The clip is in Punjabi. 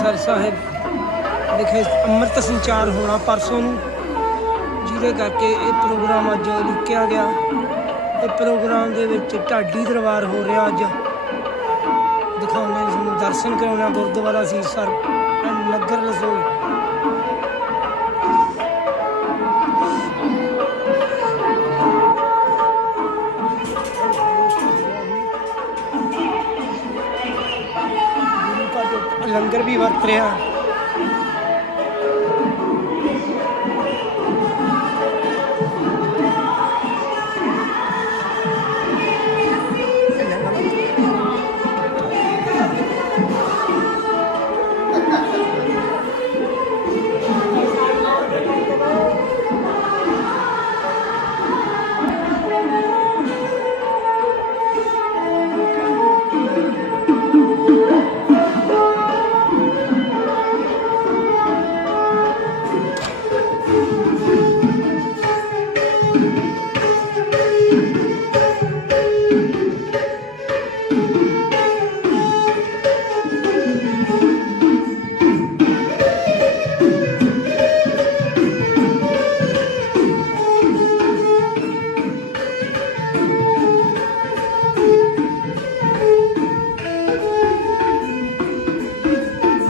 ਅੰਮ੍ਰਿਤਸਰ ਸਾਹਿਬ ਵਿਖੇ ਅੰਮ੍ਰਿਤ ਸੰਚਾਰ ਹੋਣਾ ਪਰਸੋਂ ਨੂੰ, ਜਿਹਦੇ ਕਰਕੇ ਇਹ ਪ੍ਰੋਗਰਾਮ ਅੱਜ ਲਿਖਿਆ ਗਿਆ ਇਹ ਪ੍ਰੋਗਰਾਮ ਦੇ ਵਿੱਚ ਢਾਡੀ ਦਰਬਾਰ ਹੋ ਰਿਹਾ ਅੱਜ। ਦਿਖਾਉਂਦੇ ਹਾਂ ਤੁਹਾਨੂੰ ਦਰਸ਼ਨ ਕਰਾਉਣਾ ਗੁਰਦੁਆਰਾ ਸੀ ਨਗਰ ਰਸੋਈ ਲੰਗਰ ਵੀ ਵਰਤ ਰਿਹਾ